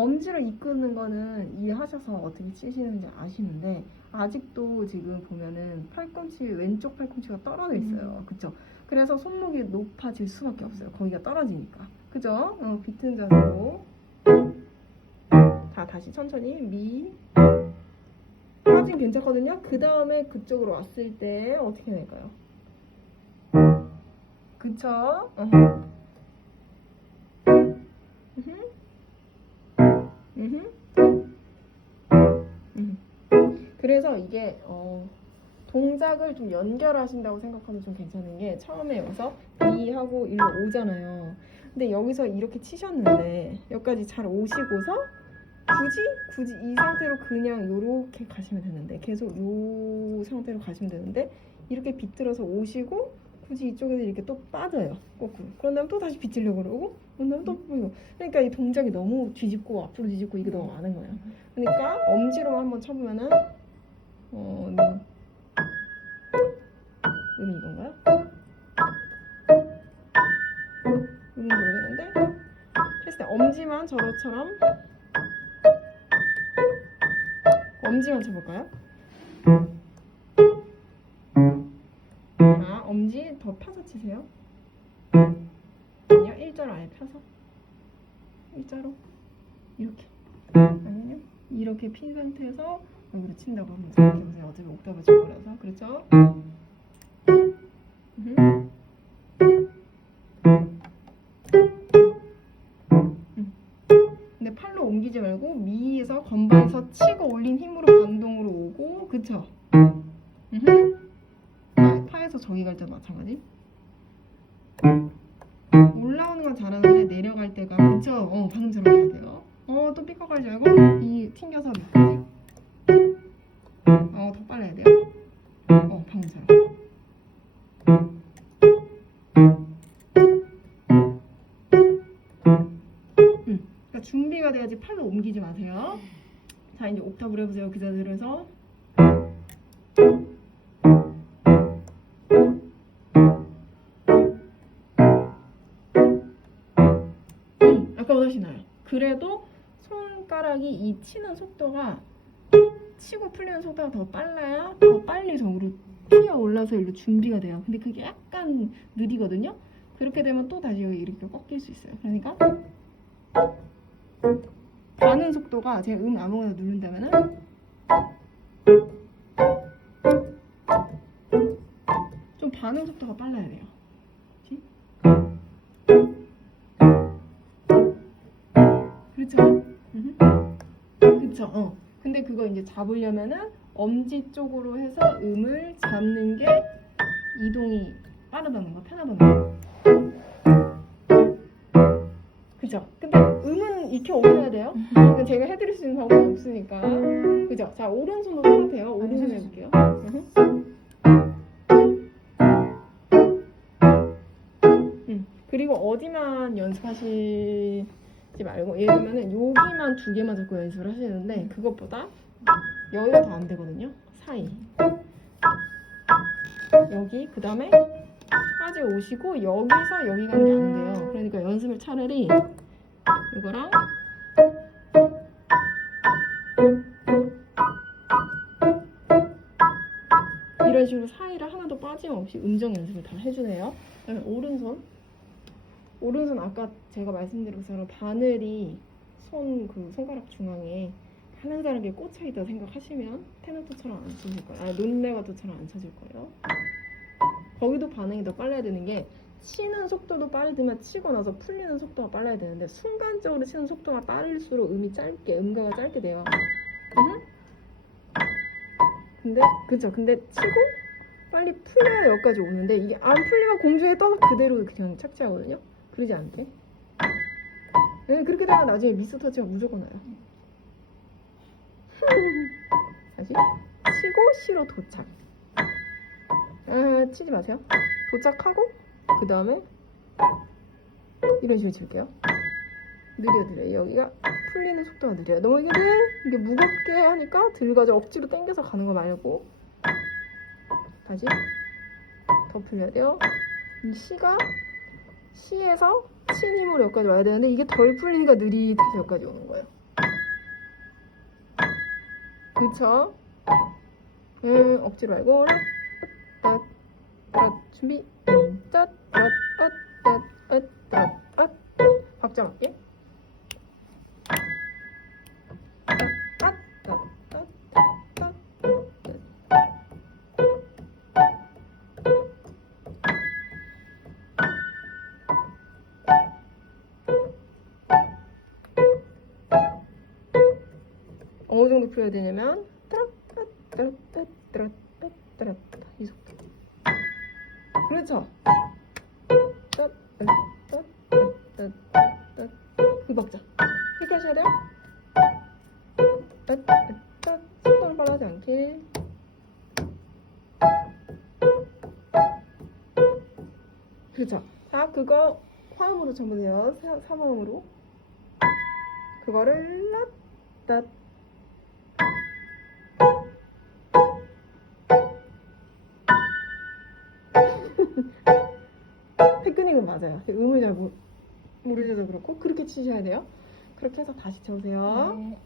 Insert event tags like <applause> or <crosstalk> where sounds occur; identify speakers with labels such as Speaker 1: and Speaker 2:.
Speaker 1: 엄지로 이끄는 거는 이해하셔서 어떻게 치시는지 아시는데 아직도 지금 보면은 팔꿈치 왼쪽 팔꿈치가 떨어져 있어요. 그쵸? 그래서 손목이 높아질 수밖에 없어요. 거기가 떨어지니까. 그죠? 어, 비튼 자세로. 자, 다시 천천히 미. 까진 괜찮거든요. 그 다음에 그쪽으로 왔을 때 어떻게 될까요? 그쵸? 어허. 그래서 이게 어, 동작을 좀 연결하신다고 생각하면 좀 괜찮은 게 처음에 여기서 미 하고 일로 오잖아요. 근데 여기서 이렇게 치셨는데 여기까지 잘 오시고서 굳이 굳이 이 상태로 그냥 요렇게 가시면 되는데 계속 요 상태로 가시면 되는데 이렇게 비틀어서 오시고 굳이 이쪽에서 이렇게 또 빠져요 거꾸로. 그런 다음에 또 다시 비틀려고 그러고 그런 다음에 또 그러니까 이 동작이 너무 뒤집고 앞으로 뒤집고 이게 너무 많은 거예요. 그러니까 엄지로 한번 쳐보면은 어 음, 음이 이건가요? 음은 모르겠는데 했을 때 엄지만 저처럼 엄지만 쳐볼까요? 자, 엄지 더 펴서 치세요. 아니요, 일자로 아예 펴서. 일자로. 이렇게. 아니면 이렇게 핀 상태에서 여기로 친다고 한번 생각해보세요. 어차피 옥타브 칠 거라서. 그렇죠? 음. 근데 팔로 옮기지 말고 미에서 건반에서 치고 올린 힘으로 반동으로 오고 그쵸? 음흠. 파, 파에서 저기 갈 때도 마찬가지 올라오는 건 잘하는데 내려갈 때가 그쵸? 어 방금처럼 해야 돼요 어또 삐걱하지 말고 이 튕겨서 밑까지 어 더 빨리 해야 돼요 어 방금처럼 음, 그러니까 준비가 돼야지 팔로 옮기지 마세요. 자 이제 옥타브를 해보세요. 해서 음, 아까보다 훨씬 나요. 그래도 손가락이 이 치는 속도가 치고 풀리는 속도가 더 빨라야 더 빨리 저기로 튀어 올라서 일로 준비가 돼요. 근데 그게 약간 느리거든요. 그렇게 되면 또 다시 여기 이렇게 꺾일 수 있어요. 그러니까 가는 속도가 제가 음 아무거나 누른다면은 좀 반응 속도가 빨라야 돼요. 그렇죠? 그렇죠. 어. 근데 그거 이제 잡으려면은 엄지 쪽으로 해서 음을 잡는 게 이동이 빠르다는 거, 편하다는 거. 그죠? 근데 음은 익혀 오셔야 돼요. 이건 제가 해드릴 수 있는 방법이 없으니까. 그죠? 자, 오른손으로 해도 돼요. 오른손 해볼게요. 으흠. 음, 그리고 어디만 연습하시 지 말고, 예를 들면은 여기만 두 개만 잡고 연습을 하시는데, 그것보다 여기가 더 안 되거든요. 사이. 여기, 그 다음에 까지 오시고, 여기서 여기 가는 게 안 돼요. 그러니까 연습을 차라리 이거랑 이런 식으로 사이를 하나도 빠짐없이 음정 연습을 다 해주네요. 그다음에 오른손. 오른손 아까 제가 말씀드린 것처럼 바늘이 손 그 손가락 중앙에 가난사하게 꽂혀 있다 생각하시면 테너토처럼 안 쳐질 거예요. 아, 논레가토처럼 안 쳐질 거예요. 거기도 반응이 더 빨라야 되는 게 치는 속도도 빠르지만 치고 나서 풀리는 속도가 빨라야 되는데 순간적으로 치는 속도가 빠를수록 음이 짧게 음가가 짧게 돼요. 음? 근데 그죠? 근데 치고 빨리 풀려야 여기까지 오는데 이게 안 풀리면 공중에 떠서 그대로 그냥 착지하거든요. 그러지 않게. 네, 그렇게 되면 나중에 미스 터치가 무조건 나요. <laughs> 다시 치고 시로 도착. 아, 치지 마세요. 도착하고 그 다음에 이런 식으로 칠게요. 느려드려요. 여기가 풀리는 속도가 느려요. 너무 이게 이게 무겁게 하니까 들어가죠. 억지로 당겨서 가는 거 말고 다시 더 풀려야 돼요. 이 시가 C에서 C님으로 여기까지 와야 되는데 이게 덜 풀리니까 느릿해서 여기까지 오는 거예요. 그쵸? 음, 억지로 알고 준비 박자 맞게 어느 정도 풀어야 되냐면 이 속도 그렇죠? 그 박자. 이렇게 하셔야 돼요? 속도를 빨라지 않게. 그렇죠. 자 그거 화음으로 전부 돼요. 사- 삼화음으로. 그거를 라따 테크닉은 맞아요. 음을 잘 모, 모르셔서 그렇고 그렇게 치셔야 돼요. 그렇게 해서 다시 쳐보세요.
Speaker 2: 네.